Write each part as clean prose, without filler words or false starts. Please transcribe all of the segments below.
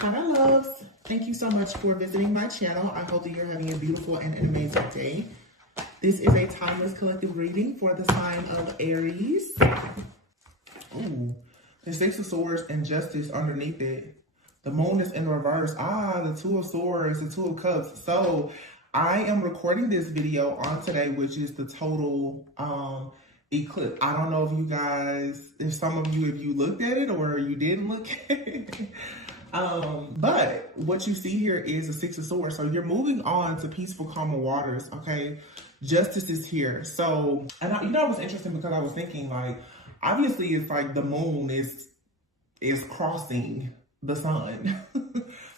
Hi, my loves. Thank you so much for visiting my channel. I hope that you're having a beautiful and an amazing day. This is a timeless collective reading for the sign of Aries. Ooh, the Six of Swords and Justice underneath it. The moon is in reverse. The Two of Swords, the Two of Cups. So I am recording this video on today, which is the total eclipse. I don't know if you guys, if you looked at it or you didn't look at it. But what you see here is a Six of Swords. So you're moving on to peaceful, calmer waters, okay? Justice is here. So, and it was interesting because I was thinking, like, obviously it's like the moon is crossing the sun.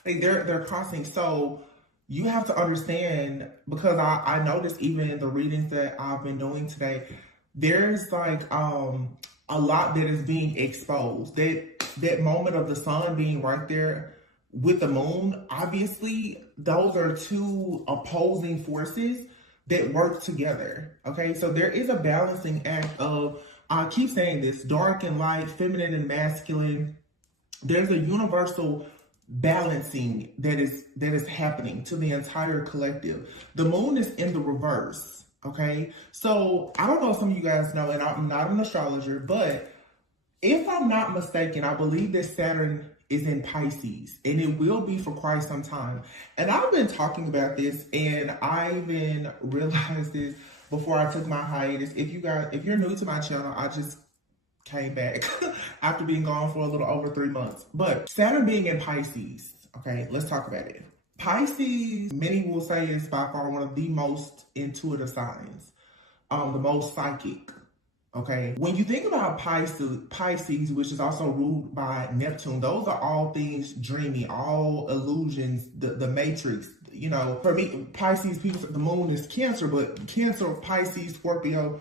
Like they're crossing. So you have to understand, because I noticed even in the readings that I've been doing today, there's like a lot that is being exposed. That moment of the sun being right there with the moon, obviously, those are two opposing forces that work together, okay? So there is a balancing act of, I keep saying this, dark and light, feminine and masculine. There's a universal balancing that is happening to the entire collective. The moon is in the reverse, okay? So I don't know if some of you guys know, and I'm not an astrologer, but if I'm not mistaken, I believe that Saturn is in Pisces, and it will be for quite some time. And I've been talking about this, and I even realized this before I took my hiatus. If you're new to my channel, I just came back after being gone for a little over 3 months. But Saturn being in Pisces, okay, let's talk about it. Pisces, many will say, is by far one of the most intuitive signs, the most psychic. Okay, when you think about Pisces, which is also ruled by Neptune, those are all things dreamy, all illusions, the matrix. You know, for me, Pisces, people say the moon is Cancer, but Cancer, Pisces, Scorpio.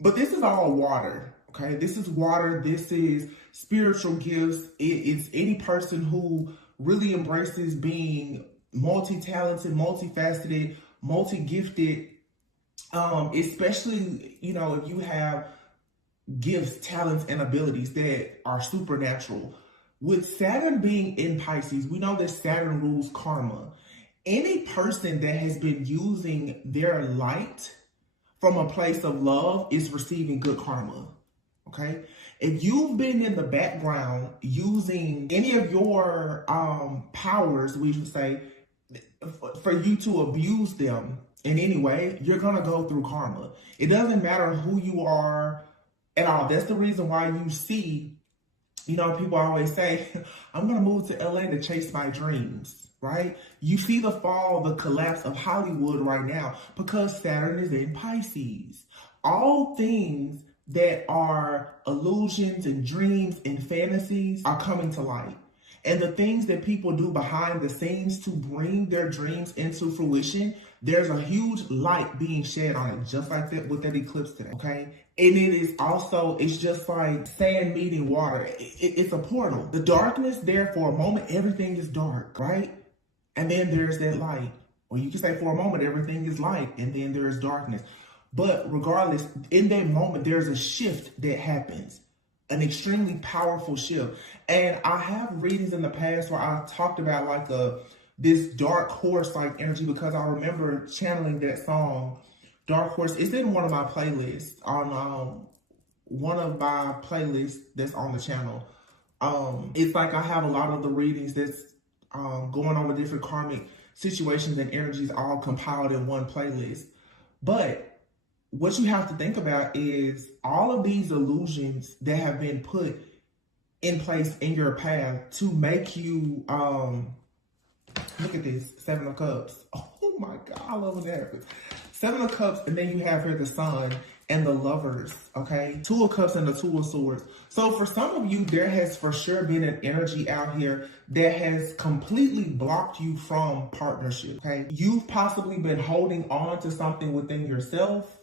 But this is all water, okay? This is water. This is spiritual gifts. It's any person who really embraces being multi-talented, multifaceted, multi-gifted. Especially, you know, if you have gifts, talents, and abilities that are supernatural. With Saturn being in Pisces, we know that Saturn rules karma. Any person that has been using their light from a place of love is receiving good karma, okay? If you've been in the background using any of your powers, we should say, for you to abuse them in any way, you're going to go through karma. It doesn't matter who you are at all. That's the reason why you see, you know, people always say, I'm going to move to LA to chase my dreams, right? You see the fall, the collapse of Hollywood right now because Saturn is in Pisces. All things that are illusions and dreams and fantasies are coming to light. And the things that people do behind the scenes to bring their dreams into fruition, there's a huge light being shed on it, just like that with that eclipse today, okay? And it is also, it's just like sand meeting water. It's a portal. The darkness there for a moment, everything is dark, right? And then there's that light. Or you can say for a moment, everything is light, and then there is darkness. But regardless, in that moment, there's a shift that happens. An extremely powerful shift. And I have readings in the past where I talked about like this dark horse like energy, because I remember channeling that song, Dark Horse. It's in one of my playlists on one of my playlists that's on the channel. It's like I have a lot of the readings that's going on with different karmic situations and energies all compiled in one playlist. But what you have to think about is all of these illusions that have been put in place in your path to make you, look at this, Seven of Cups. Oh my God, I love when that happens. Seven of Cups, and then you have here the Sun and the Lovers, okay? Two of Cups and the Two of Swords. So for some of you, there has for sure been an energy out here that has completely blocked you from partnership, okay? You've possibly been holding on to something within yourself.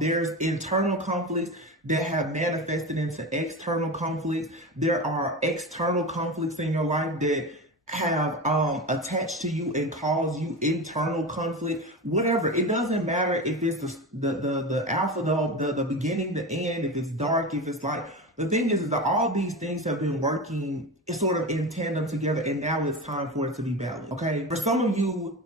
There's internal conflicts that have manifested into external conflicts. There are external conflicts in your life that have attached to you and cause you internal conflict. Whatever, it doesn't matter if it's the alpha, the beginning, the end, if it's dark, if it's light. the thing is that all these things have been working sort of in tandem together, and now it's time for it to be balanced, okay? For some of you,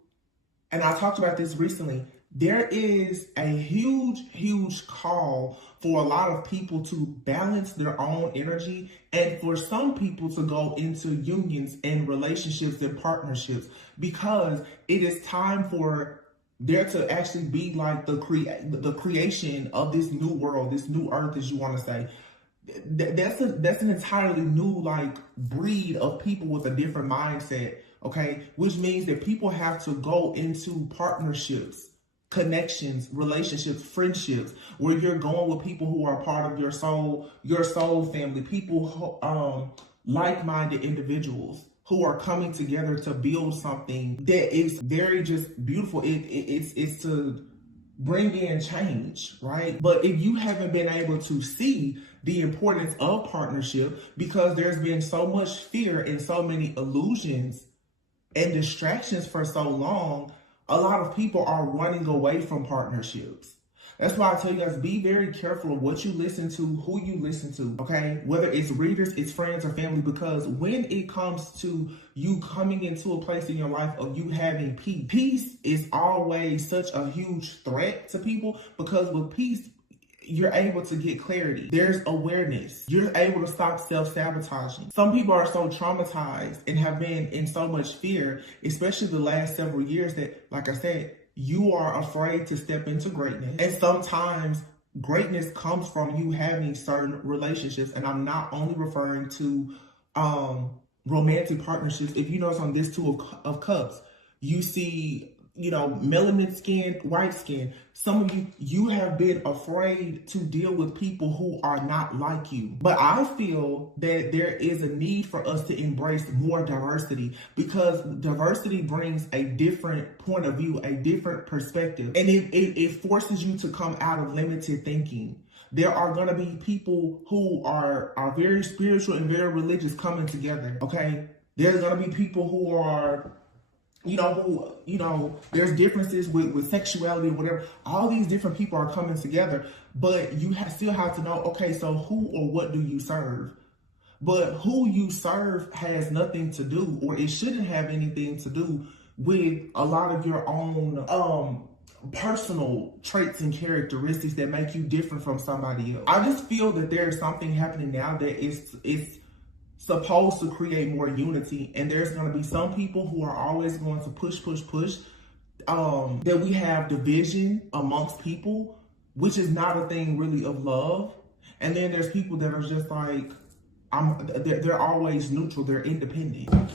and I talked about this recently, there is a huge call for a lot of people to balance their own energy, and for some people to go into unions and relationships and partnerships, because it is time for there to actually be like the creation of this new world, this new earth, as you want to say. That's an entirely new like breed of people with a different mindset, okay? Which means that people have to go into partnerships, connections, relationships, friendships, where you're going with people who are part of your soul family, people who, like-minded individuals who are coming together to build something that is very just beautiful. It's to bring in change, right? But if you haven't been able to see the importance of partnership, because there's been so much fear and so many illusions and distractions for so long, a lot of people are running away from partnerships. That's why I tell you guys, be very careful of what you listen to, who you listen to, okay? Whether it's readers, it's friends, or family, because when it comes to you coming into a place in your life of you having peace is always such a huge threat to people, because with peace, you're able to get clarity. There's awareness. You're able to stop self-sabotaging. Some people are so traumatized and have been in so much fear, especially the last several years, that, like I said, you are afraid to step into greatness. And sometimes greatness comes from you having certain relationships. And I'm not only referring to romantic partnerships. If you notice on this Two of Cups, you see, you know, melanin skin, white skin. Some of you have been afraid to deal with people who are not like you. But I feel that there is a need for us to embrace more diversity, because diversity brings a different point of view, a different perspective. And it forces you to come out of limited thinking. There are going to be people who are very spiritual and very religious coming together, okay? There's going to be people who are, there's differences with sexuality or whatever. All these different people are coming together, but you still have to know, okay, so who or what do you serve? But who you serve has nothing to do, or it shouldn't have anything to do with a lot of your own personal traits and characteristics that make you different from somebody else. I just feel that there's something happening now that it's supposed to create more unity, and there's going to be some people who are always going to push that we have division amongst people, which is not a thing really of love. And then there's people that are just like, they're always neutral, they're independent.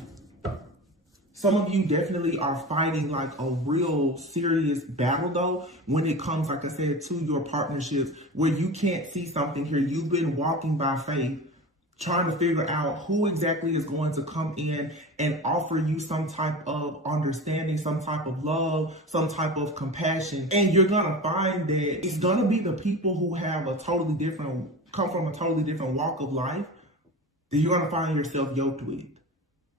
Some of you definitely are fighting like a real serious battle though, when it comes, like I said, to your partnerships, where you can't see something here. You've been walking by faith, trying to figure out who exactly is going to come in and offer you some type of understanding, some type of love, some type of compassion. And you're going to find that it's going to be the people who have come from a totally different walk of life that you're going to find yourself yoked with.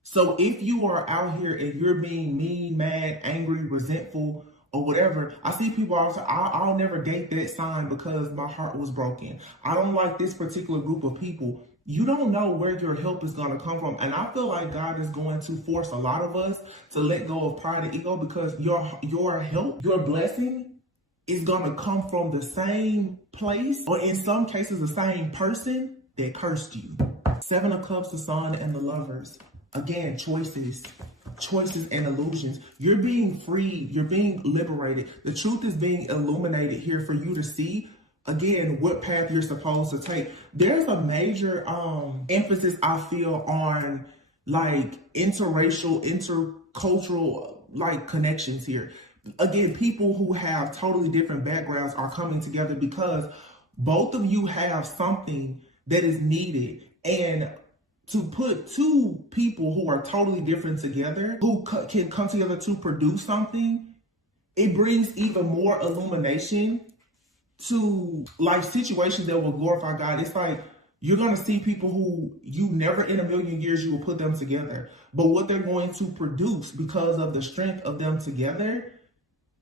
So if you are out here and you're being mean, mad, angry, resentful, or whatever, I see people all say, I'll never date that sign because my heart was broken. I don't like this particular group of people. You don't know where your help is going to come from. And I feel like God is going to force a lot of us to let go of pride and ego, because your help, your blessing is going to come from the same place, or in some cases, the same person that cursed you. Seven of Cups, the Sun, and the Lovers. Again, choices and illusions. You're being freed. You're being liberated. The truth is being illuminated here for you to see, again, what path you're supposed to take. There's a major emphasis, I feel, on like interracial, intercultural like connections here. Again, people who have totally different backgrounds are coming together because both of you have something that is needed. And to put two people who are totally different together, who can come together to produce something, it brings even more illumination to like situations that will glorify God. It's like you're going to see people who you never in a million years you will put them together, but what they're going to produce because of the strength of them together,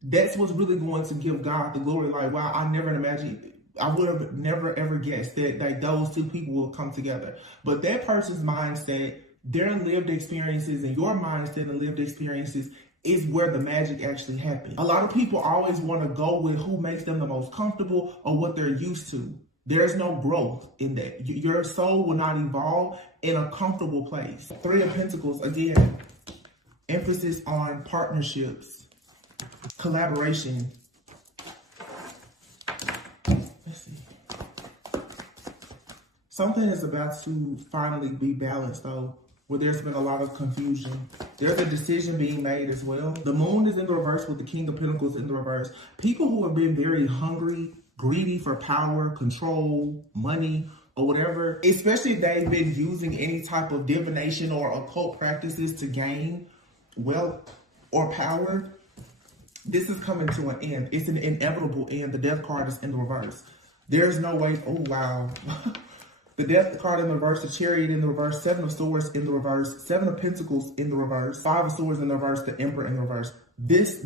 that's what's really going to give God the glory. Like, wow, I never imagined I would have never ever guessed that those two people will come together. But that person's mindset, their lived experiences, and your mindset and lived experiences is where the magic actually happens. A lot of people always want to go with who makes them the most comfortable or what they're used to. There's no growth in that. Your soul will not evolve in a comfortable place. Three of Pentacles, again, emphasis on partnerships, collaboration. Let's see. Something is about to finally be balanced, though, where there's been a lot of confusion. There's a decision being made as well. The moon is in the reverse with the King of Pentacles in the reverse. People who have been very hungry, greedy for power, control, money, or whatever, especially if they've been using any type of divination or occult practices to gain wealth or power, this is coming to an end. It's an inevitable end. The Death card is in the reverse. There's no way. Oh, wow. The Death card in the reverse, the Chariot in the reverse, Seven of Swords in the reverse, Seven of Pentacles in the reverse, Five of Swords in the reverse, the Emperor in the reverse. This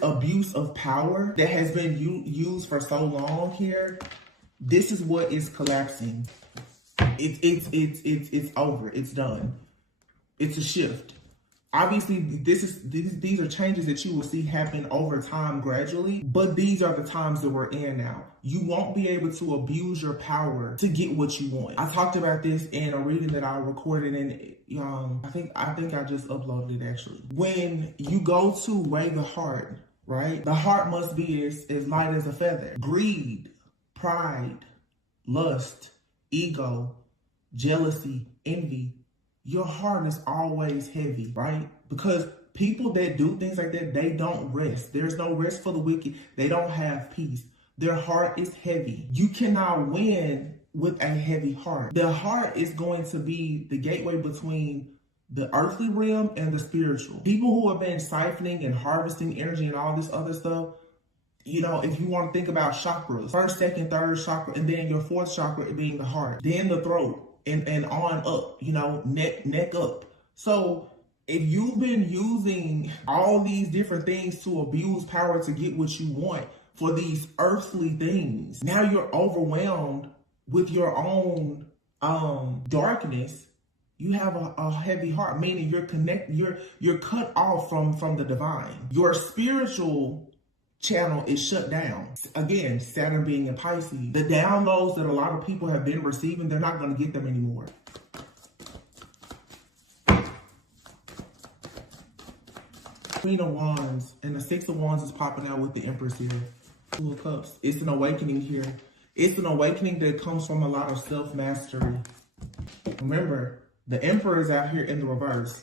abuse of power that has been used for so long here, this is what is collapsing. It's over. It's done. It's a shift. Obviously, these are changes that you will see happen over time gradually, but these are the times that we're in now. You won't be able to abuse your power to get what you want. I talked about this in a reading that I recorded, and I think I just uploaded it actually. When you go to weigh the heart, right? The heart must be as light as a feather. Greed, pride, lust, ego, jealousy, envy. Your heart is always heavy, right? Because people that do things like that, they don't rest. There's no rest for the wicked. They don't have peace. Their heart is heavy. You cannot win with a heavy heart. The heart is going to be the gateway between the earthly realm and the spiritual. People who have been siphoning and harvesting energy and all this other stuff, you know, if you want to think about chakras, first, second, third chakra, and then your fourth chakra being the heart, then the throat, and on up, you know, neck up. So if you've been using all these different things to abuse power to get what you want for these earthly things, now you're overwhelmed with your own darkness. You have a heavy heart, meaning you're cut off from the divine. Your spiritual channel is shut down. Again, Saturn being in Pisces, the downloads that a lot of people have been receiving, they're not going to get them anymore. Queen of Wands and the Six of Wands is popping out with the Empress here. Two of Cups. It's an awakening here. It's an awakening that comes from a lot of self-mastery. Remember, the Emperor is out here in the reverse.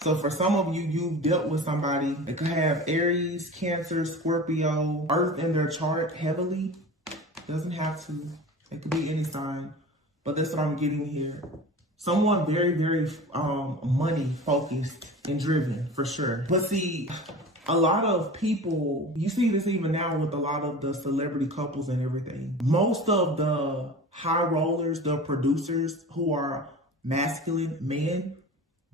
So for some of you, you've dealt with somebody that could have Aries, Cancer, Scorpio, Earth in their chart heavily. Doesn't have to. It could be any sign. But that's what I'm getting here. Someone very, very money focused and driven, for sure. But see, a lot of people, you see this even now with a lot of the celebrity couples and everything. Most of the high rollers, the producers who are masculine men,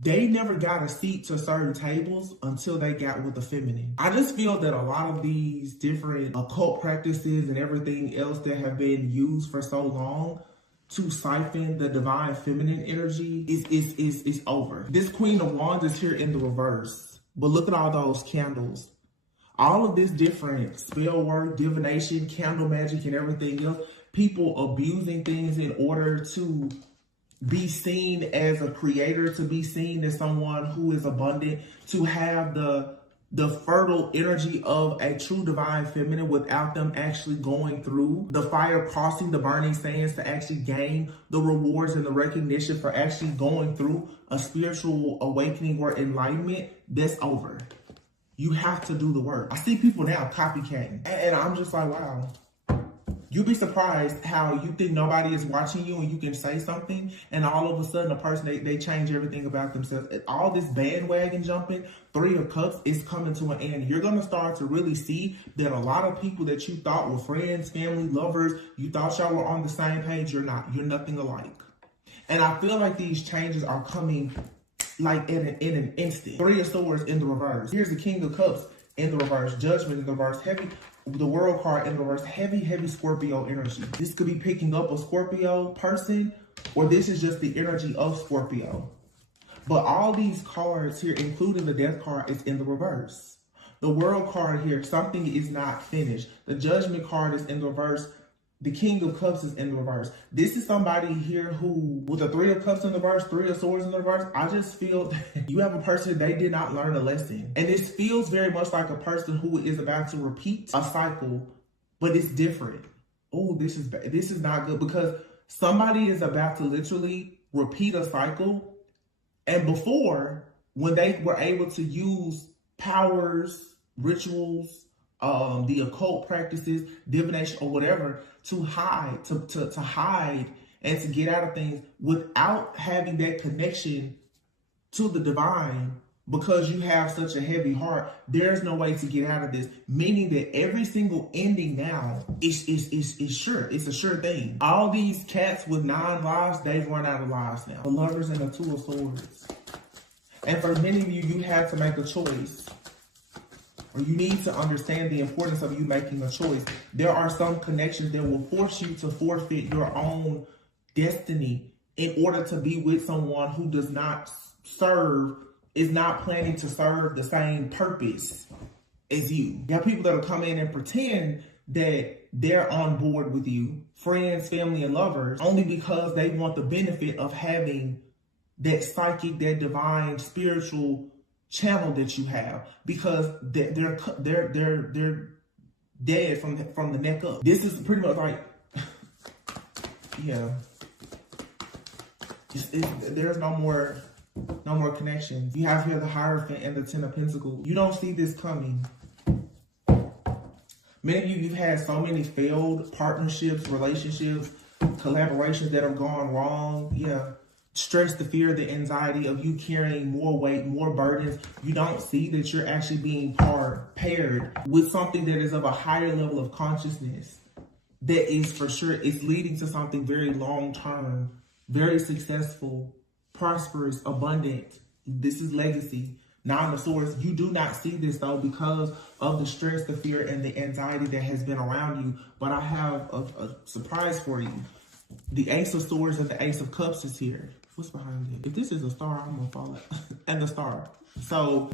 they never got a seat to certain tables until they got with the feminine. I just feel that a lot of these different occult practices and everything else that have been used for so long to siphon the divine feminine energy is over. This Queen of Wands is here in the reverse. But look at all those candles. All of this different spell work, divination, candle magic, and everything else. People abusing things in order to be seen as a creator, to be seen as someone who is abundant, to have the fertile energy of a true divine feminine without them actually going through the fire, crossing the burning sands to actually gain the rewards and the recognition for actually going through a spiritual awakening or enlightenment. That's over. You have to do the work. I see people now copycatting, and I'm just like, wow. You'd be surprised how you think nobody is watching you and you can say something, and all of a sudden a person, they change everything about themselves. All this bandwagon jumping, Three of Cups, is coming to an end. You're going to start to really see that a lot of people that you thought were friends, family, lovers, you thought y'all were on the same page, you're not. You're nothing alike. And I feel like these changes are coming like in an instant. Three of Swords in the reverse. Here's the King of Cups in the reverse, judgment in the reverse, heavy, the world card in the reverse, heavy Scorpio energy. This could be picking up a Scorpio person, or this is just the energy of Scorpio. But all these cards here, including the death card, is in the reverse. The world card here, something is not finished. The judgment card is in the reverse. The King of Cups is in the reverse. This is somebody here who, with the Three of Cups in the reverse, Three of Swords in the reverse, I just feel that you have a person, they did not learn a lesson. And this feels very much like a person who is about to repeat a cycle, but it's different. Oh, this is not good, because somebody is about to literally repeat a cycle. And before, when they were able to use powers, rituals, the occult practices, divination, or whatever, to hide and to get out of things without having that connection to the divine, because you have such a heavy heart, there's no way to get out of this. Meaning that every single ending now is sure. It's a sure thing. All these cats with 9 lives, they've run out of lives now. The Lovers and the Two of Swords. And for many of you, you have to make a choice. Or you need to understand the importance of you making a choice. There are some connections that will force you to forfeit your own destiny in order to be with someone who does not serve, is not planning to serve the same purpose as you. You have people that will come in and pretend that they're on board with you, friends, family, and lovers, only because they want the benefit of having that psychic, that divine, spiritual channel that you have, because they're dead from the neck up. This is pretty much like, yeah. There's no more connections. You have here the Hierophant and the Ten of Pentacles. You don't see this coming. Many of you've had so many failed partnerships, relationships, collaborations that have gone wrong. Yeah. Stress, the fear, the anxiety of you carrying more weight, more burdens. You don't see that you're actually being paired with something that is of a higher level of consciousness. That is for sure, it's leading to something very long-term, very successful, prosperous, abundant. This is legacy. Nine of Swords. You do not see this though because of the stress, the fear, and the anxiety that has been around you. But I have a surprise for you. The Ace of Swords and the Ace of Cups is here. What's behind it? If this is a star, I'm gonna fall out. And the star. So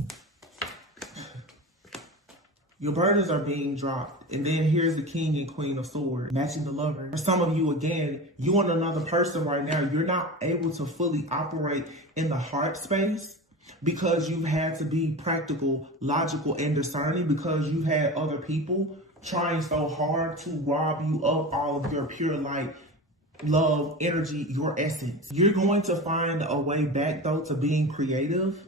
your burdens are being dropped. And then here's the King and Queen of Swords, matching the Lover. For some of you, again, you and another person right now, you're not able to fully operate in the heart space because you've had to be practical, logical, and discerning, because you've had other people trying so hard to rob you of all of your pure light, love, energy, your essence. You're going to find a way back though to being creative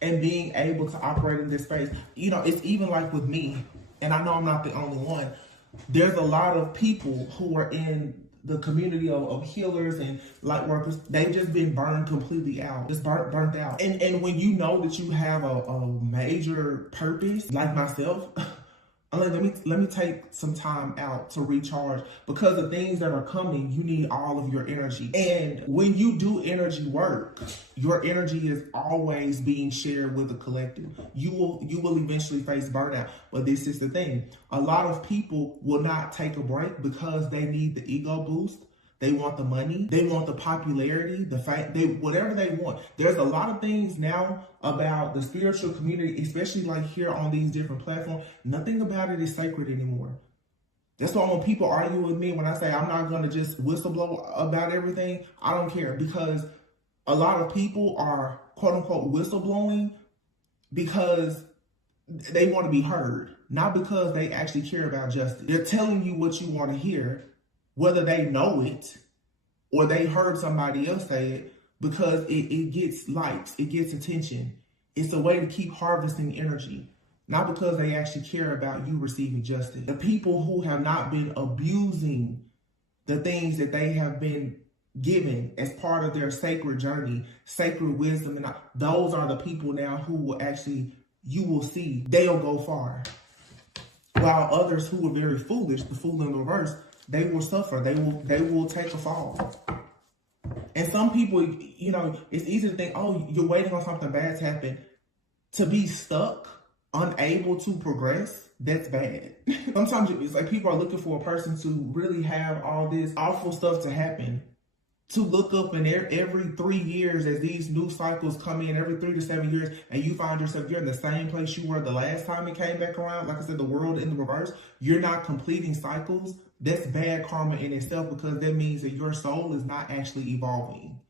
and being able to operate in this space. You know, it's even like with me, and I know I'm not the only one. There's a lot of people who are in the community of healers and light workers. They've just been burned completely out, just burnt out. And when you know that you have a major purpose, like myself, let me take some time out to recharge, because the things that are coming, you need all of your energy. And when you do energy work, your energy is always being shared with the collective. You will eventually face burnout. But this is the thing. A lot of people will not take a break because they need the ego boost. They want the money. They want the popularity, the fact, whatever they want. There's a lot of things now about the spiritual community, especially like here on these different platforms. Nothing about it is sacred anymore. That's why when people argue with me, when I say I'm not going to just whistleblow about everything, I don't care, because a lot of people are quote unquote whistleblowing because they want to be heard, not because they actually care about justice. They're telling you what you want to hear, whether they know it or they heard somebody else say it, because it gets likes, it gets attention. It's a way to keep harvesting energy, not because they actually care about you receiving justice. The people who have not been abusing the things that they have been given as part of their sacred journey, sacred wisdom, and those are the people now who will actually, you will see, they'll go far. While others who are very foolish, the fool in the reverse, they will suffer. They will take a fall. And some people, you know, it's easy to think, oh, you're waiting on something bad to happen. To be stuck unable to progress, that's bad. Sometimes it's like people are looking for a person to really have all this awful stuff to happen, to look up and every 3 years as these new cycles come in, every 3 to 7 years, and you find yourself, you're in the same place you were the last time it came back around. Like I said, the world in the reverse, you're not completing cycles. That's bad karma in itself, because that means that your soul is not actually evolving.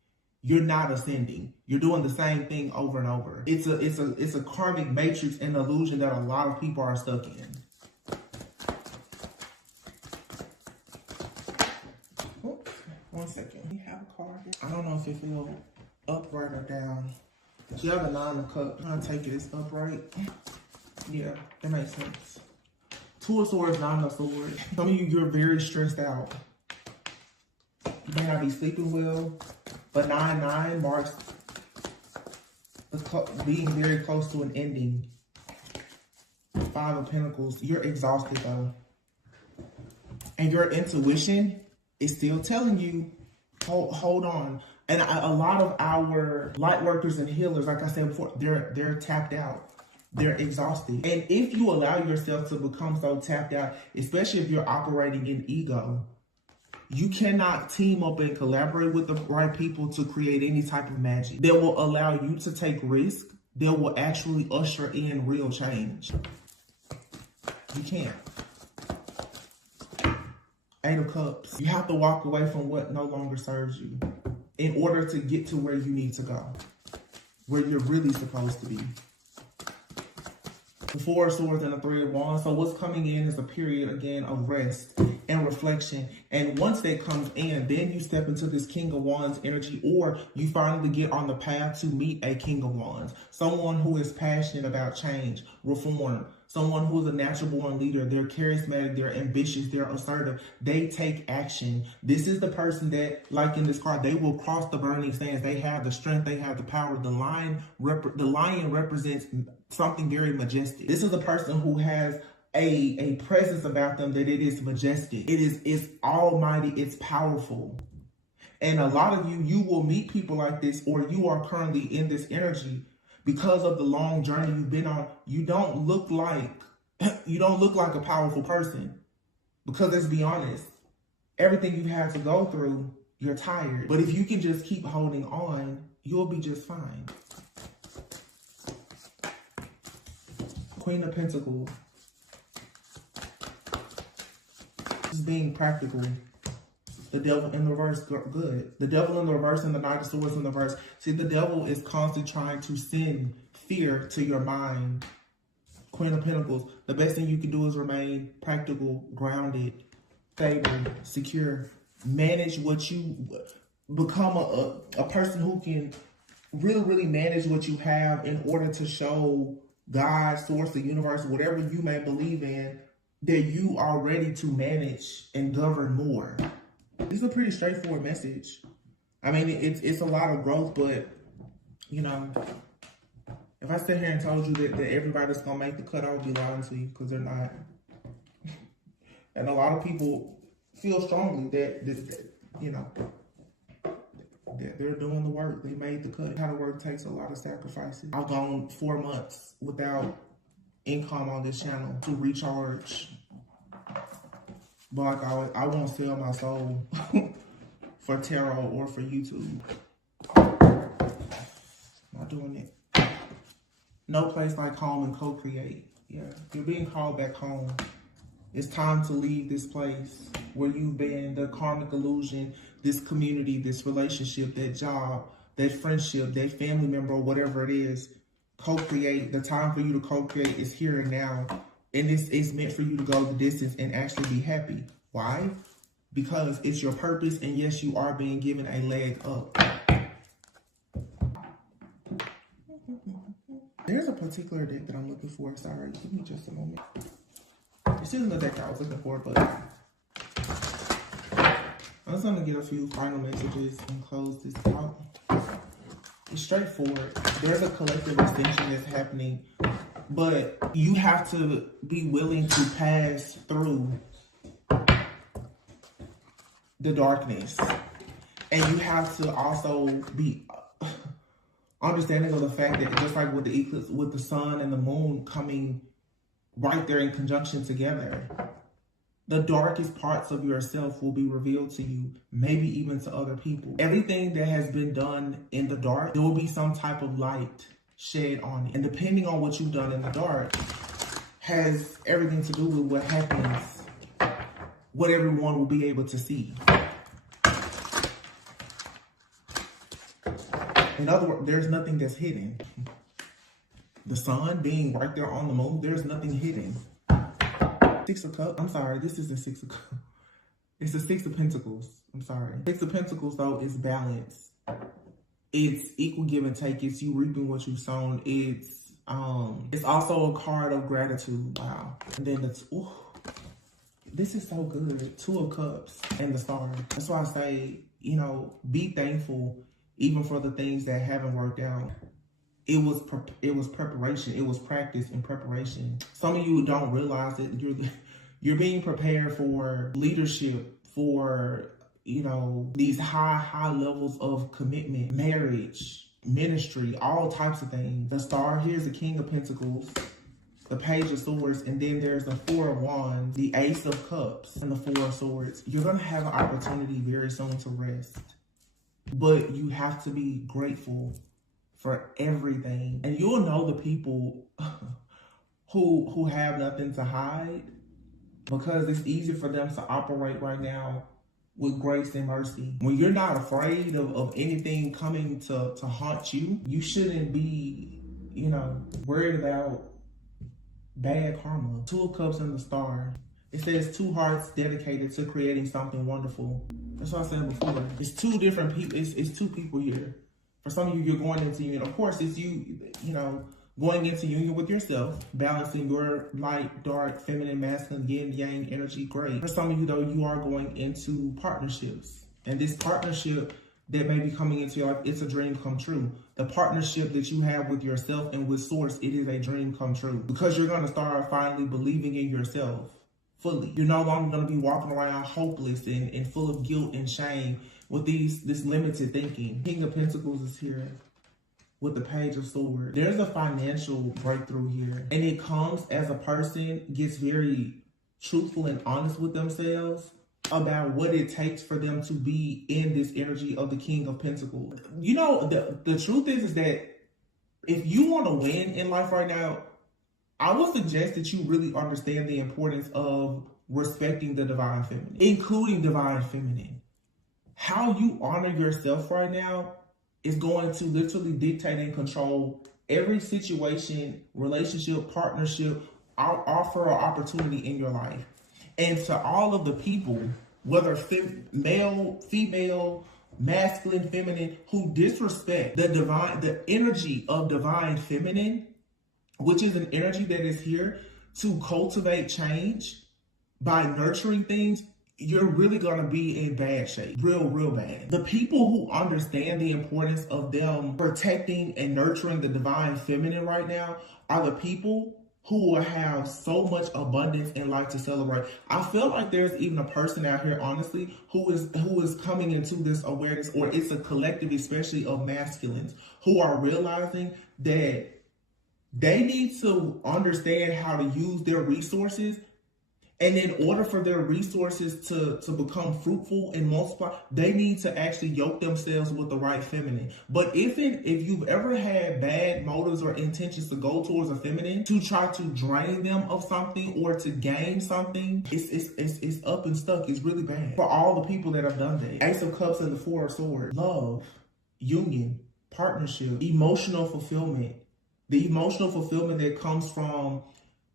You're not ascending. You're doing the same thing over and over. It's a karmic matrix and illusion that a lot of people are stuck in. Oops, 1 second. We have a card here. I don't know if it feels upright or down. You have the 9 of Cups. I'm gonna take it as upright. Yeah, that makes sense. 2 of Swords, 9 of Swords. Some of you, you're very stressed out. You may not be sleeping well, but 9-9 marks being very close to an ending. 5 of Pentacles. You're exhausted though. And your intuition is still telling you, hold on. And a lot of our light workers and healers, like I said before, they're tapped out. They're exhausted. And if you allow yourself to become so tapped out, especially if you're operating in ego, you cannot team up and collaborate with the right people to create any type of magic that will allow you to take risk, that will actually usher in real change. You can't. 8 of Cups. You have to walk away from what no longer serves you in order to get to where you need to go, where you're really supposed to be. The 4 of Swords and the 3 of Wands. So what's coming in is a period, again, of rest and reflection. And once that comes in, then you step into this King of Wands energy, or you finally get on the path to meet a King of Wands. Someone who is passionate about change, reform. Someone who is a natural born leader. They're charismatic, they're ambitious, they're assertive. They take action. This is the person that, like in this card, they will cross the burning sands. They have the strength, they have the power. The lion represents something very majestic. This is a person who has a presence about them that it is majestic. It's almighty, it's powerful. And a lot of you will meet people like this, or you are currently in this energy because of the long journey you've been on. You don't look like a powerful person, because let's be honest, everything you've had to go through, you're tired. But if you can just keep holding on, you'll be just fine. Queen of Pentacles. Just being practical. The Devil in the reverse, good. The Devil in the reverse and the Knight of Swords in the reverse. See, the devil is constantly trying to send fear to your mind. Queen of Pentacles. The best thing you can do is remain practical, grounded, stable, secure. Manage what you... Become a person who can really manage what you have in order to show God, source, the universe, whatever you may believe in, that you are ready to manage and govern more. This is a pretty straightforward message. I mean, it's a lot of growth, but, you know, if I sit here and told you that everybody's going to make the cut, I would be lying to you, because they're not. And a lot of people feel strongly that you know, that they're doing the work. They made the cut. How to work takes a lot of sacrifices. I've gone 4 months without income on this channel to recharge. But like I won't sell my soul for tarot or for YouTube. Not doing it. No place like home and co-create. Yeah, you're being called back home. It's time to leave this place where you've been, the karmic illusion, this community, this relationship, that job, that friendship, that family member, or whatever it is. Co-create. The time for you to co-create is here and now. And this is meant for you to go the distance and actually be happy. Why? Because it's your purpose, and yes, you are being given a leg up. There's a particular deck that I'm looking for. Sorry, give me just a moment. This isn't the deck I was looking for, but I'm just gonna get a few final messages and close this out. It's straightforward. There's a collective extension that's happening, but you have to be willing to pass through the darkness. And you have to also be understanding of the fact that just like with the eclipse, with the sun and the moon coming right there in conjunction together, the darkest parts of yourself will be revealed to you, maybe even to other people. Everything that has been done in the dark, there will be some type of light shed on it. And depending on what you've done in the dark, has everything to do with what happens, what everyone will be able to see. In other words, there's nothing that's hidden. The sun being right there on the moon, there's nothing hidden. Six of Cups. I'm sorry, this is the Six of Cups. It's the Six of Pentacles. I'm sorry. Six of Pentacles, though, is balance. It's equal give and take. It's you reaping what you've sown. It's also a card of gratitude. Wow. And then it's, ooh, this is so good. Two of Cups and the Star. That's why I say, you know, be thankful even for the things that haven't worked out. It was preparation. It was practice and preparation. Some of you don't realize it. You're being prepared for leadership, for, you know, these high levels of commitment, marriage, ministry, all types of things. The Star, here's the King of Pentacles, the Page of Swords, and then there's the Four of Wands, the Ace of Cups, and the Four of Swords. You're going to have an opportunity very soon to rest, but you have to be grateful for everything. And you'll know the people who have nothing to hide, because it's easy for them to operate right now with grace and mercy. When you're not afraid of anything coming to haunt you, you shouldn't be, you know, worried about bad karma. Two of Cups and the Star. It says two hearts dedicated to creating something wonderful. That's what I said before. It's two different people. It's two people here. For some of you, you're going into union. Of course, it's you know, going into union with yourself, balancing your light, dark, feminine, masculine, yin, yang energy. Great. For some of you, though, you are going into partnerships. And this partnership that may be coming into your life, it's a dream come true. The partnership that you have with yourself and with Source, it is a dream come true. Because you're going to start finally believing in yourself fully. You're no longer going to be walking around hopeless and full of guilt and shame with this limited thinking. King of Pentacles is here with the Page of Swords. There's a financial breakthrough here. And it comes as a person gets very truthful and honest with themselves about what it takes for them to be in this energy of the King of Pentacles. You know, the truth is that if you want to win in life right now, I would suggest that you really understand the importance of respecting the divine feminine, including divine feminine. How you honor yourself right now is going to literally dictate and control every situation, relationship, partnership, offer or opportunity in your life. And to all of the people, whether male, female, masculine, feminine, who disrespect the energy of divine feminine, which is an energy that is here to cultivate change by nurturing things, you're really going to be in bad shape. Real bad. The people who understand the importance of them protecting and nurturing the divine feminine right now are the people who will have so much abundance in life to celebrate. I feel like there's even a person out here, honestly, who is coming into this awareness, or it's a collective, especially of masculines, who are realizing that they need to understand how to use their resources. And in order for their resources to become fruitful and multiply, they need to actually yoke themselves with the right feminine. But if you've ever had bad motives or intentions to go towards a feminine to try to drain them of something or to gain something, it's up and stuck. It's really bad. For all the people that have done that. Ace of Cups and the Four of Swords. Love, union, partnership, emotional fulfillment. The emotional fulfillment that comes from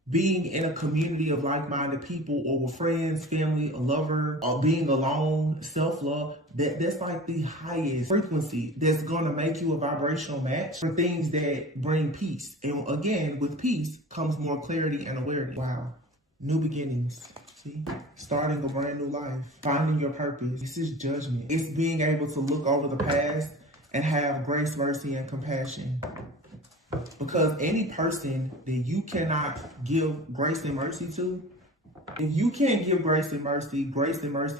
being in a community of like-minded people, or with friends, family, a lover, or being alone, self-love, that's like the highest frequency that's going to make you a vibrational match for things that bring peace. And again, with peace comes more clarity and awareness. Wow. New beginnings. See? Starting a brand new life. Finding your purpose. This is judgment. It's being able to look over the past and have grace, mercy, and compassion. Because any person that you cannot give grace and mercy to, if you can't give grace and mercy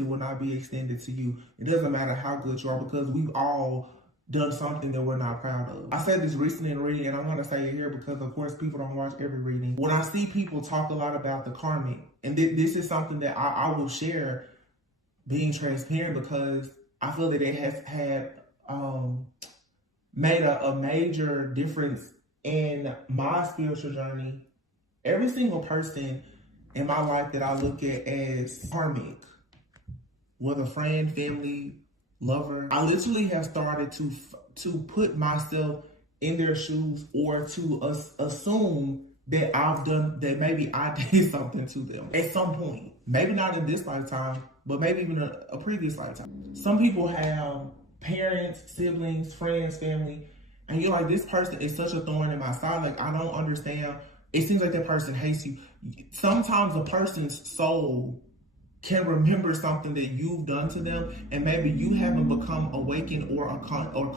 will not be extended to you. It doesn't matter how good you are, because we've all done something that we're not proud of. I said this recently in reading, and I want to say it here because, of course, people don't watch every reading. When I see people talk a lot about the karmic, and this is something that I will share, being transparent, because I feel that it has had made a major difference in my spiritual journey. Every single person in my life that I look at as karmic, whether friend, family, lover, I literally have started to put myself in their shoes, or to assume that I've done, that maybe I did something to them at some point. Maybe not in this lifetime, but maybe even a previous lifetime. Some people have parents, siblings, friends, family, and you're like, this person is such a thorn in my side. Like, I don't understand. It seems like that person hates you. Sometimes a person's soul can remember something that you've done to them, and maybe you haven't become awakened or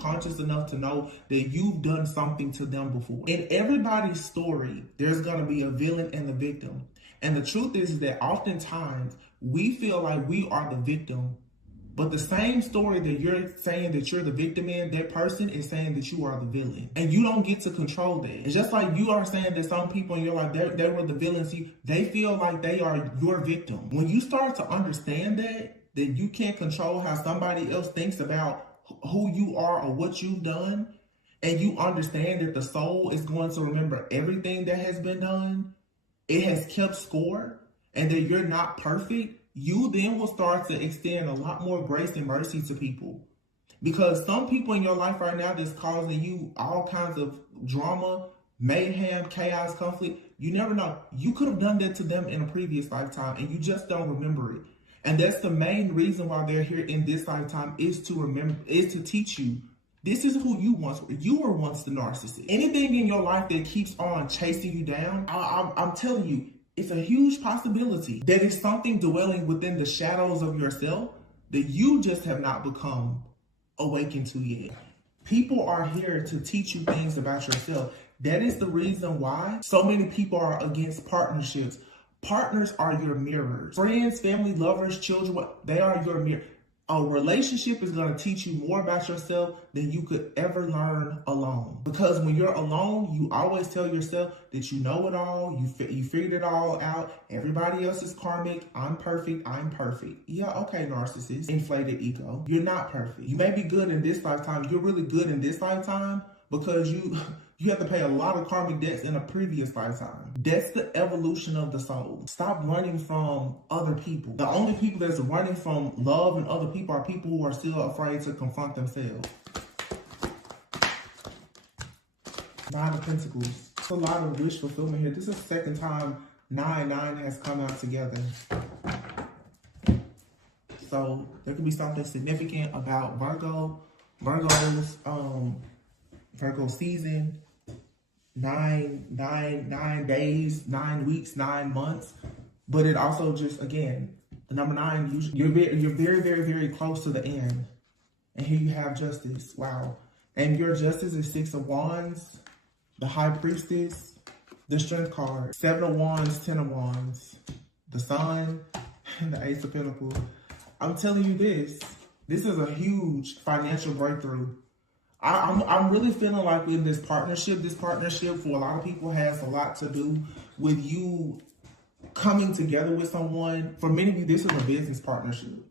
conscious enough to know that you've done something to them before. In everybody's story, there's going to be a villain and the victim. And the truth is that oftentimes we feel like we are the victim, but the same story that you're saying that you're the victim in, that person is saying that you are the villain. And you don't get to control that. It's just like you are saying that some people in your life, they were the villains. They feel like they are your victim. When you start to understand that you can't control how somebody else thinks about who you are or what you've done, and you understand that the soul is going to remember everything that has been done, it has kept score, and that you're not perfect, you then will start to extend a lot more grace and mercy to people. Because some people in your life right now that's causing you all kinds of drama, mayhem, chaos, conflict, you never know. You could have done that to them in a previous lifetime, and you just don't remember it. And that's the main reason why they're here in this lifetime, is to teach you. This is who you once were. You were once the narcissist. Anything in your life that keeps on chasing you down, I'm telling you, it's a huge possibility that it's something dwelling within the shadows of yourself that you just have not become awakened to yet. People are here to teach you things about yourself. That is the reason why so many people are against partnerships. Partners are your mirrors. Friends, family, lovers, children, they are your mirror. A relationship is going to teach you more about yourself than you could ever learn alone. Because when you're alone, you always tell yourself that you know it all, you figured it all out. Everybody else is karmic. I'm perfect. I'm perfect. Yeah, okay, narcissist. Inflated ego. You're not perfect. You may be good in this lifetime. You're really good in this lifetime because you have to pay a lot of karmic debts in a previous lifetime. That's the evolution of the soul. Stop running from other people. The only people that's running from love and other people are people who are still afraid to confront themselves. Nine of Pentacles. It's a lot of wish fulfillment here. This is the second time 9 has come out together. So there could be something significant about Virgo. Virgo season. 9 days, 9 weeks, 9 months. But it also just, again, the number 9, you're very, very, very close to the end. And here you have Justice. Wow. And your Justice is 6 of Wands, the High Priestess, the Strength card, 7 of Wands, 10 of Wands, the Sun, and the Ace of Pentacles. I'm telling you this is a huge financial breakthrough. I'm really feeling like in this partnership for a lot of people has a lot to do with you coming together with someone. For many of you, this is a business partnership.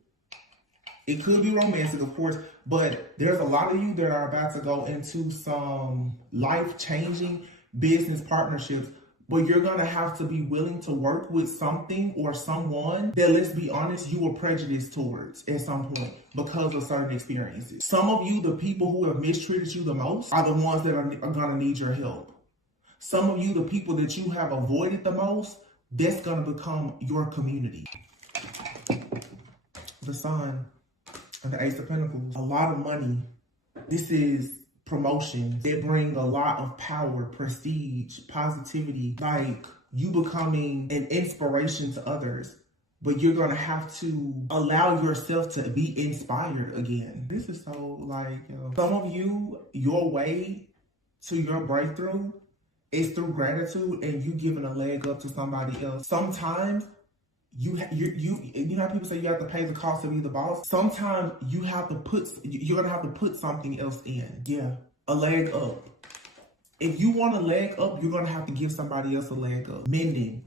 It could be romantic, of course, but there's a lot of you that are about to go into some life-changing business partnerships. But you're going to have to be willing to work with something or someone that, let's be honest, you were prejudiced towards at some point because of certain experiences. Some of you, the people who have mistreated you the most, are the ones that are going to need your help. Some of you, the people that you have avoided the most, that's going to become your community. The Sun and the Ace of Pentacles. A lot of money. This is promotions. They bring a lot of power, prestige, positivity, like you becoming an inspiration to others. But you're going to have to allow yourself to be inspired again. This is so like, some of you, your way to your breakthrough is through gratitude and you giving a leg up to somebody else. Sometimes you know how people say you have to pay the cost to be the boss? Sometimes you're gonna have to put something else in. Yeah, a leg up. If you want a leg up, you're gonna have to give somebody else a leg up. Mending.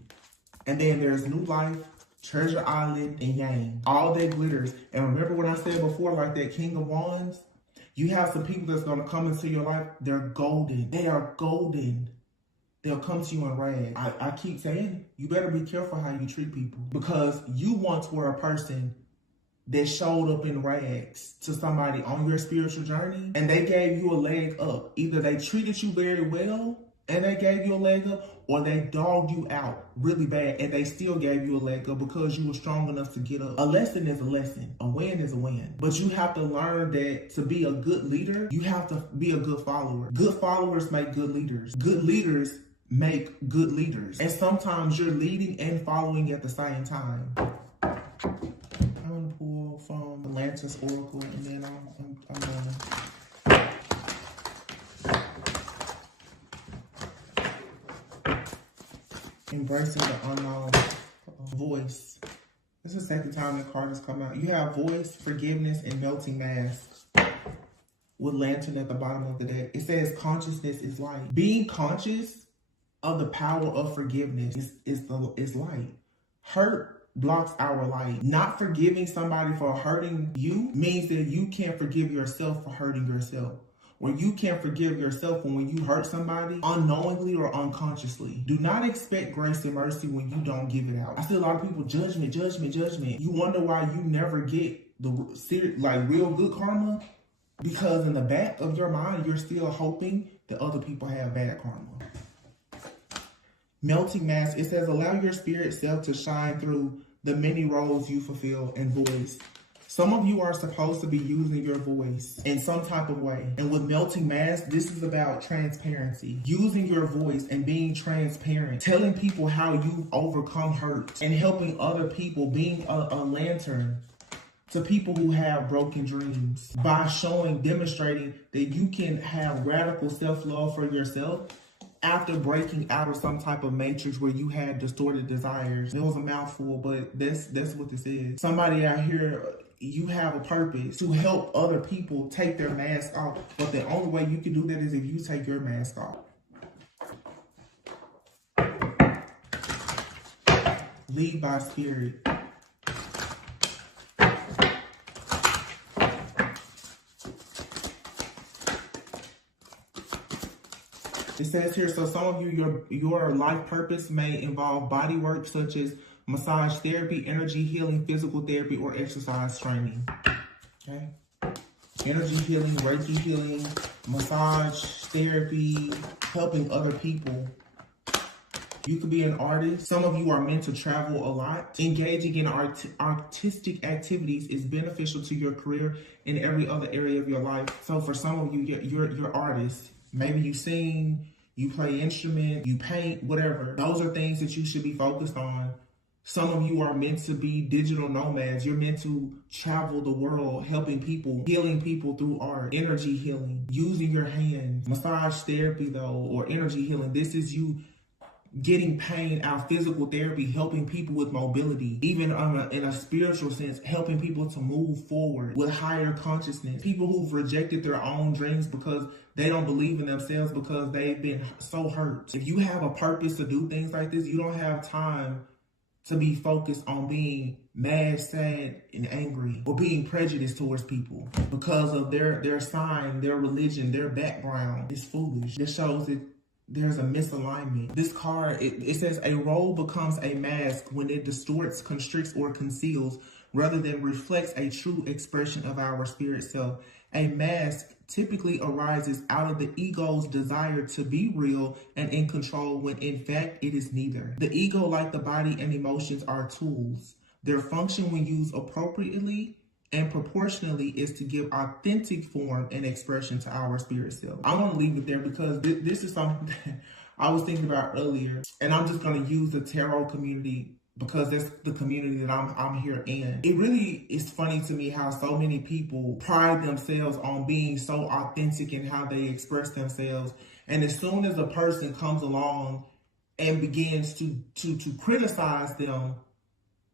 And then there's new life, treasure island, and yang. All that glitters. And remember what I said before, like that King of Wands? You have some people that's gonna come into your life, they're golden. They are golden. They'll come to you in rags. I keep saying, you better be careful how you treat people, because you once were a person that showed up in rags to somebody on your spiritual journey, and they gave you a leg up. Either they treated you very well and they gave you a leg up, or they dogged you out really bad and they still gave you a leg up because you were strong enough to get up. A lesson is a lesson. A win is a win. But you have to learn that to be a good leader, you have to be a good follower. Good followers make good leaders. Good leaders make good leaders. And sometimes you're leading and following at the same time. I'm gonna pull from Atlantis Oracle, and then I'm gonna embracing the unknown voice. This is the second time the card has come out. You have voice, forgiveness, and melting mask with lantern at the bottom of the deck. It says consciousness is light. Being conscious of the power of forgiveness is light. Hurt blocks our light. Not forgiving somebody for hurting you means that you can't forgive yourself for hurting yourself. Or you can't forgive yourself when you hurt somebody unknowingly or unconsciously. Do not expect grace and mercy when you don't give it out. I see a lot of people, judgment, judgment, judgment. You wonder why you never get the real good karma, because in the back of your mind, you're still hoping that other people have bad karma. Melting mask, it says, allow your spirit self to shine through the many roles you fulfill and voice. Some of you are supposed to be using your voice in some type of way. And with melting mask, this is about transparency. Using your voice and being transparent. Telling people how you've overcome hurt. And helping other people, being a lantern to people who have broken dreams. By demonstrating that you can have radical self-love for yourself after breaking out of some type of matrix where you had distorted desires. It was a mouthful, but that's what this is. Somebody out here, you have a purpose to help other people take their mask off. But the only way you can do that is if you take your mask off. Lead by spirit. It says here, so some of you, your life purpose may involve body work such as massage therapy, energy healing, physical therapy, or exercise training. Okay? Energy healing, Reiki healing, massage therapy, helping other people. You could be an artist. Some of you are meant to travel a lot. Engaging in artistic activities is beneficial to your career and every other area of your life. So for some of you, you're artists. Maybe you sing, you play instrument, you paint, whatever. Those are things that you should be focused on. Some of you are meant to be digital nomads. You're meant to travel the world, helping people, healing people through art, energy healing, using your hands. Massage therapy, though, or energy healing, this is you getting pain out. Physical therapy, helping people with mobility, even in a spiritual sense, helping people to move forward with higher consciousness. People who've rejected their own dreams because they don't believe in themselves because they've been so hurt. If you have a purpose to do things like this, you don't have time to be focused on being mad, sad, and angry, or being prejudiced towards people because of their sign, their religion, their background. It's foolish. This shows that there's a misalignment. This card, it says a role becomes a mask when it distorts, constricts, or conceals rather than reflects a true expression of our spirit self. A mask typically arises out of the ego's desire to be real and in control when in fact it is neither. The ego, like the body and emotions, are tools. Their function when used appropriately and proportionally is to give authentic form and expression to our spirit self. I want to leave it there because this is something that I was thinking about earlier, and I'm just going to use the tarot community because that's the community that I'm here in. It really is funny to me how so many people pride themselves on being so authentic in how they express themselves, and as soon as a person comes along and begins to criticize them,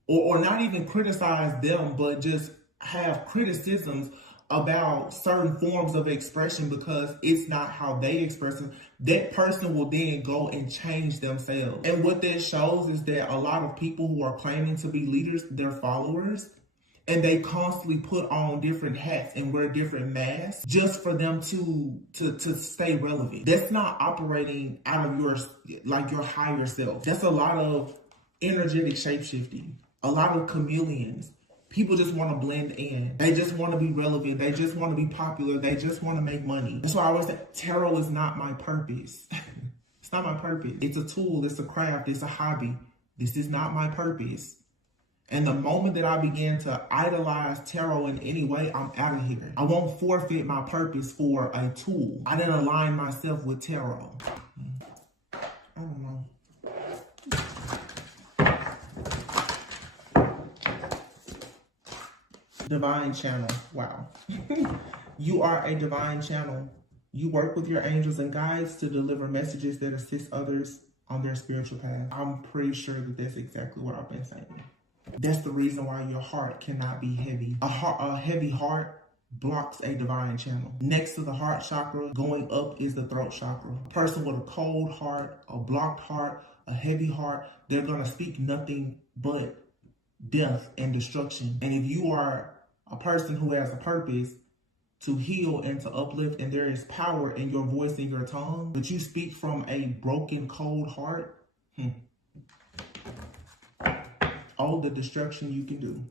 or not even criticize them, but just have criticisms about certain forms of expression because it's not how they express it. That person will then go and change themselves. And what that shows is that a lot of people who are claiming to be leaders, they're followers, and they constantly put on different hats and wear different masks just for them to stay relevant. That's not operating out of your higher self. That's a lot of energetic shapeshifting, a lot of chameleons. People just want to blend in. They just want to be relevant. They just want to be popular. They just want to make money. That's why I always say tarot is not my purpose. It's not my purpose. It's a tool. It's a craft. It's a hobby. This is not my purpose. And the moment that I begin to idolize tarot in any way, I'm out of here. I won't forfeit my purpose for a tool. I didn't align myself with tarot. I don't know. Divine channel. Wow. You are a divine channel. You work with your angels and guides to deliver messages that assist others on their spiritual path. I'm pretty sure that that's exactly what I've been saying. That's the reason why your heart cannot be heavy. A heavy heart blocks a divine channel. Next to the heart chakra, going up is the throat chakra. A person with a cold heart, a blocked heart, a heavy heart, they're going to speak nothing but death and destruction. And if you are a person who has a purpose to heal and to uplift, and there is power in your voice and your tongue, but you speak from a broken, cold heart, all the destruction you can do.